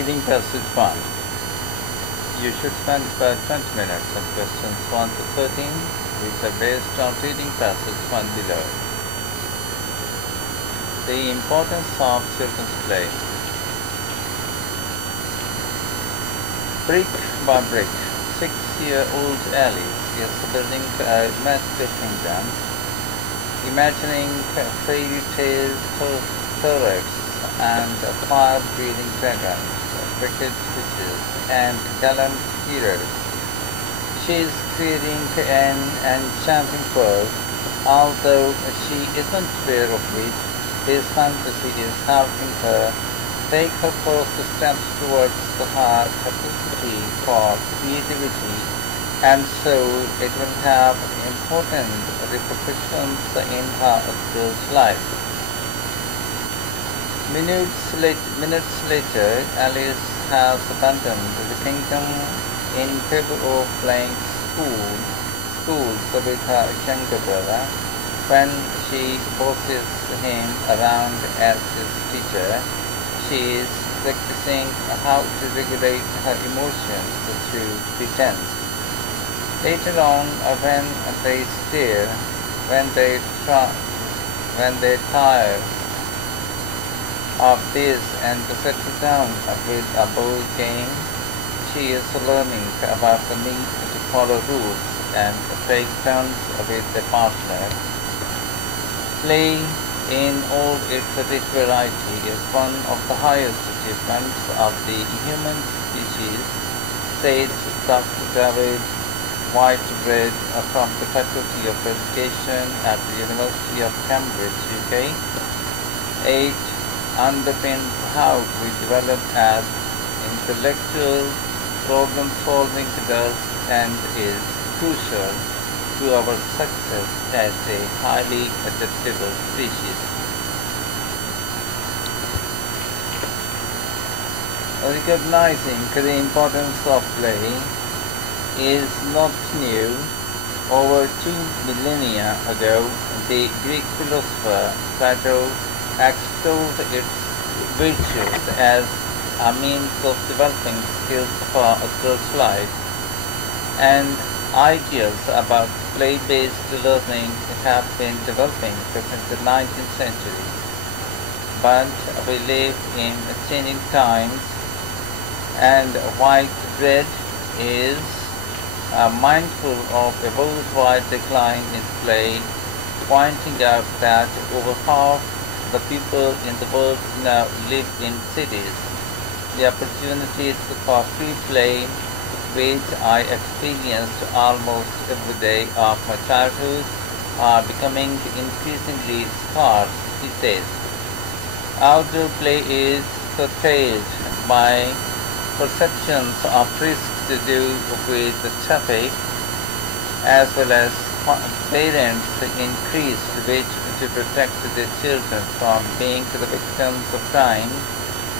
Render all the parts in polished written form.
Reading passage 1. You should spend about 20 minutes on questions 1 to 13, which are based on reading passage 1 below. The importance of children's play. Brick by brick, 6-year-old Alice is building a magical kingdom, imagining fairy tale turrets and fire-breathing dragons, wicked witches, and gallant heroes. She is creating an enchanting world, although she isn't aware of it. This fantasy is helping her take her first steps towards her capacity for creativity, and so it will have important repercussions in her adult life. Minutes later, Alice has abandoned the kingdom in favor of playing schools with her younger brother. When she bosses him around as his teacher, she is practicing how to regulate her emotions through pretense. Later on, when they tire of this and to settle down with a board game, she is learning about the need to follow rules and take turns with a partner. Play in all its rich variety is one of the highest achievements of the human species, says Dr. David Whitebread from the Faculty of Education at the University of Cambridge, UK. It underpins how we develop as intellectual problem-solving adults and is crucial to our success as a highly adaptable species. Recognizing the importance of play is not new. Over 2 millennia ago, the Greek philosopher Plato extolled its virtues as a means of developing skills for adult life, and ideas about play-based learning have been developing since the 19th century. But we live in changing times, and Whitebread is mindful of a worldwide decline in play, pointing out that over half the people in the world now live in cities. The opportunities for free play, which I experienced almost every day of my childhood, are becoming increasingly scarce, he says. Outdoor play is curtailed by perceptions of risks to do with the traffic, as well as parents' increased wish to protect their children from being the victims of crime,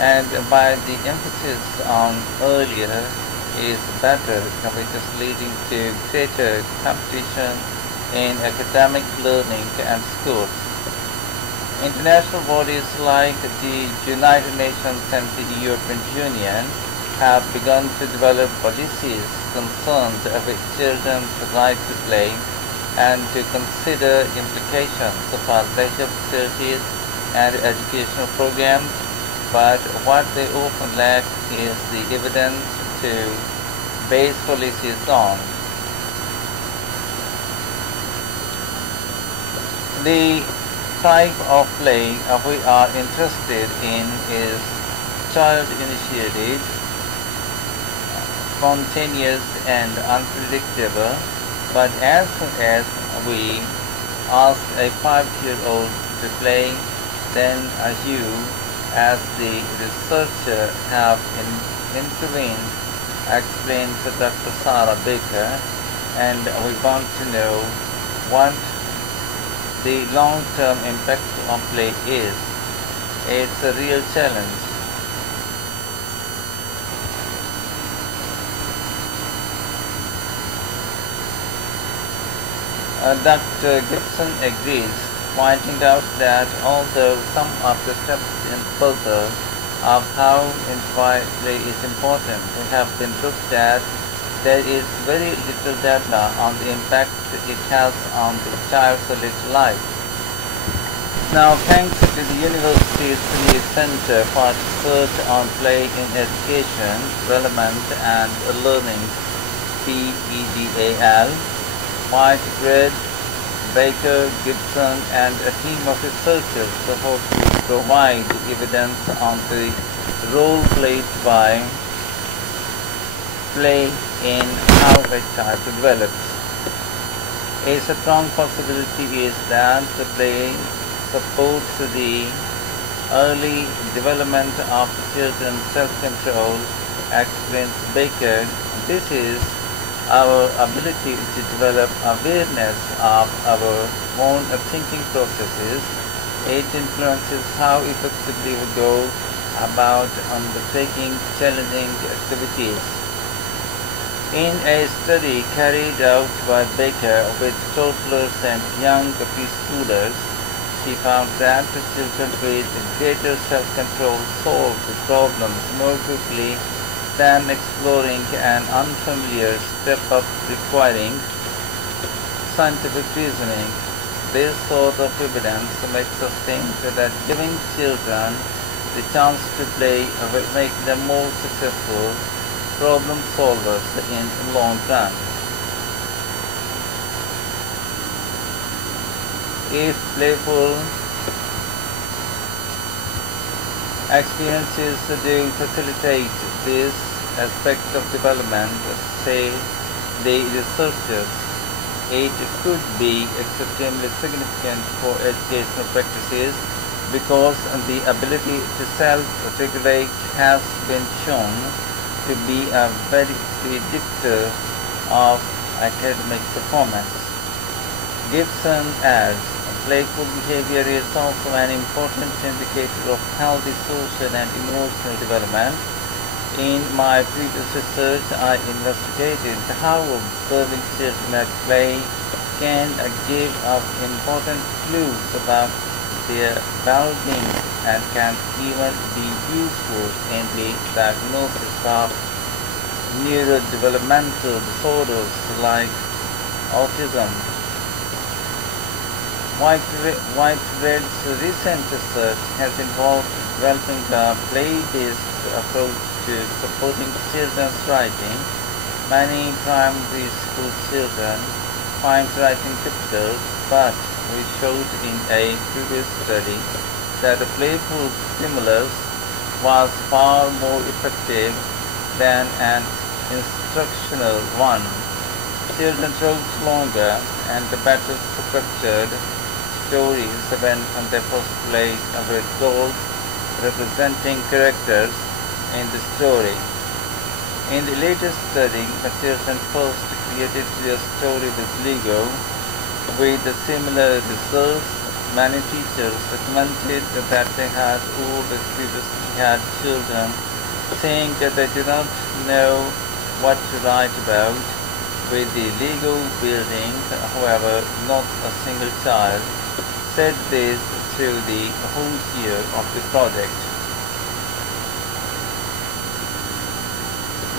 and by the emphasis on earlier is better, which is leading to greater competition in academic learning and schools. International bodies like the United Nations and the European Union have begun to develop policies concerned with children's right to play and to consider implications for leisure facilities and educational programs, but what they often lack is the evidence to base policies on. The type of play we are interested in is child-initiated, spontaneous and unpredictable, but as soon as we ask a 5-year-old to play, then you, as the researcher, have intervened, explains Dr. Sarah Baker, and we want to know what the long-term impact on play is. It's a real challenge. Dr. Gibson agrees, pointing out that although some of the steps in puzzle of how and why play is important have been looked at. There is very little data on the impact it has on the child's little life. Now, thanks to the university's new Center for Research on Play in Education, Development and Learning, PEDAL, Whitebread, Baker, Gibson and a team of researchers hope to provide evidence on the role played by play in how a child develops. A strong possibility is that the play supports the early development of children's self-control, explains Baker. This is our ability to develop awareness of our own thinking processes. It influences how effectively we go about undertaking challenging activities. In a study carried out by Baker with toddlers and young preschoolers, she found that children with greater self-control solved problems more quickly than exploring an unfamiliar step-up requiring scientific reasoning. This sort of evidence makes us think that giving children the chance to play will make them more successful problem solvers in the long run. If playful experiences do facilitate this aspect of development, say the researchers, it could be extremely significant for educational practices because the ability to self-regulate has been shown to be a very predictor of academic performance. Gibson adds, playful behavior is also an important indicator of healthy social and emotional development. In my previous research, I investigated how observing children at play can give us important clues about their well-being and can even be useful in the diagnosis of neurodevelopmental disorders like autism. Whitebread's recent research has involved developing a play-based approach to supporting children's writing. Many primary school children find writing difficult, but we showed in a previous study that a playful stimulus was far more effective than an instructional one. Children wrote longer and better structured stories when they first played with dolls representing characters in the story. In the latest study, the children first created a story with Lego. With the similar results, many teachers commented that they had always previously had children saying that they do not know what to write about with the Lego building. However, not a single child said this through the whole year of the project.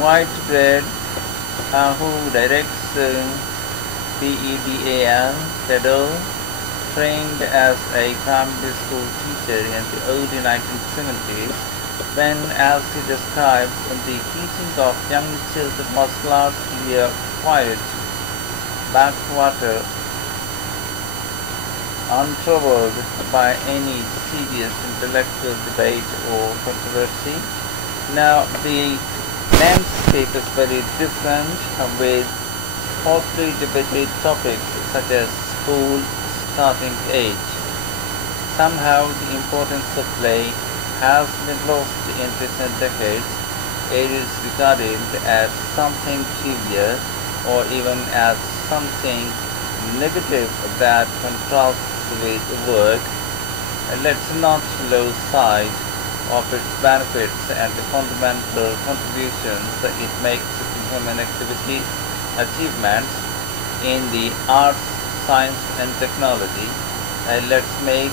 Whitebread, who directs PEDAL, trained as a primary school teacher in the early 1970s, when, as he describes, the teaching of young children was largely a quiet backwater, untroubled by any serious intellectual debate or controversy. Now the landscape is very different, with hotly debated topics such as school starting age. Somehow the importance of play has been lost in recent decades. It is regarded as something trivial or even as something negative that contrasts with work. Let's not lose sight of its benefits and the fundamental contributions it makes to human activity achievements in the arts, science and technology. Let's make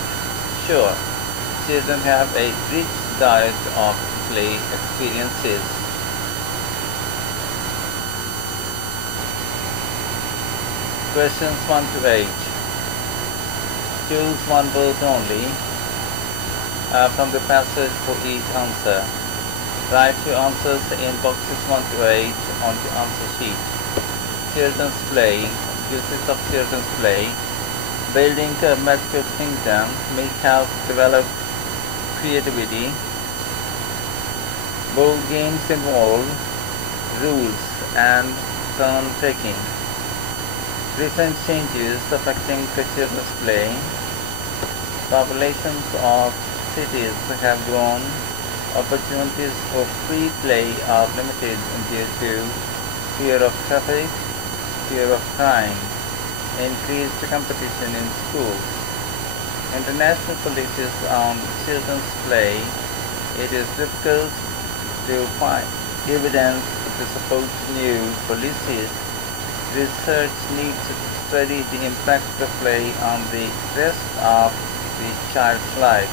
sure children have a rich diet of play experiences. Questions 1 to 8. Choose one word only from the passage for each answer. Write your answers in boxes 1 to 8 on the answer sheet. Children's play, uses of children's play. Building a magical kingdom may help develop creativity. Board games involve rules and turn taking. Recent changes affecting children's play. Populations of cities have grown. Opportunities for free play are limited due to fear of traffic, fear of crime, increased competition in schools. International policies on children's play. It is difficult to find evidence to support new policies. Research needs to study the impact of play on the rest of the child's life.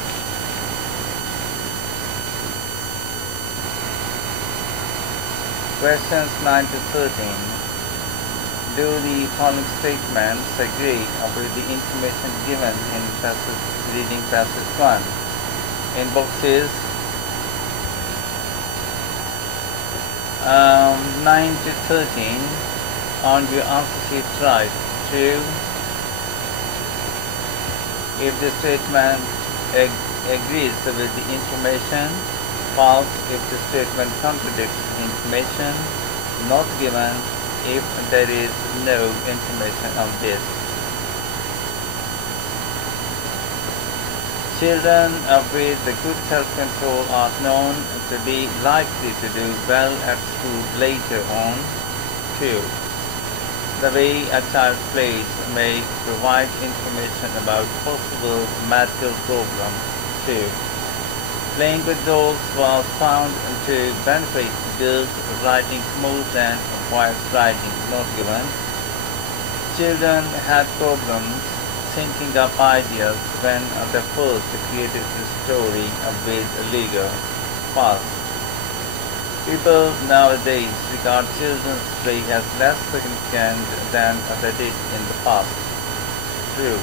Questions 9 to 13. Do the following statements agree with the information given in reading passage 1? In boxes 9 to 13, on your answer sheet write true if the statement agrees with the information, false if the statement contradicts the information, not given if there is no information on this. Children with good self-control are known to be likely to do well at school later on. True. The way a child plays may provide information about possible medical problems. True. Playing with dolls was found to benefit girls writing more than boys writing. Not given. Children had problems thinking up ideas when they first created the story with Lego. False. People nowadays regard children's play as less significant than they did in the past. True.